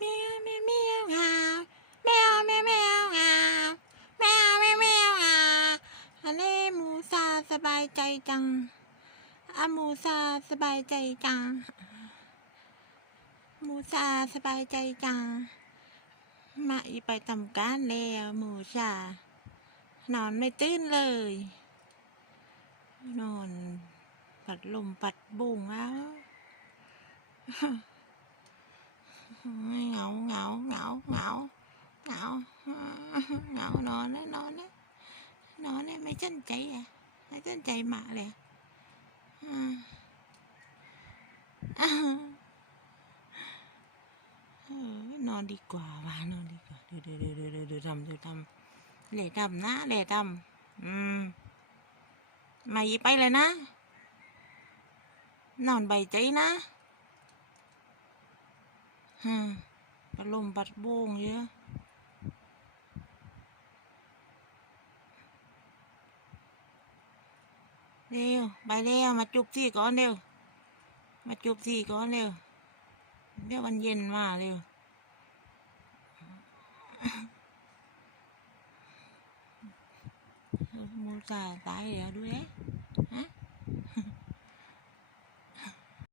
แมวแมวแมวงาแมวแมวแมวงาแมวแมวแมวงาวทะเลหมูซาสบายใจจังอะหมูซาสบายใจจัง มูซาสบายใจจัง มาอีไปทำการแล้วมูซานอนไม่ตื่นเลย นอน ปัดลมปัดบุงแล้ว เหงาเหงาเหงาเหงาเหงาเหงานอนนะนอนนะนอนนะไม่สนใจอะไม่สนใฮะปัดลมปัดโบงเยอะเร็วไปเร็วมาจุบสี่ก่อนเร็ว มาจุบสี่ก่อนเร็วเดี๋ยววันเย็นมาเร็วมูจ่าตายแล้วด้วยเอ๊ะ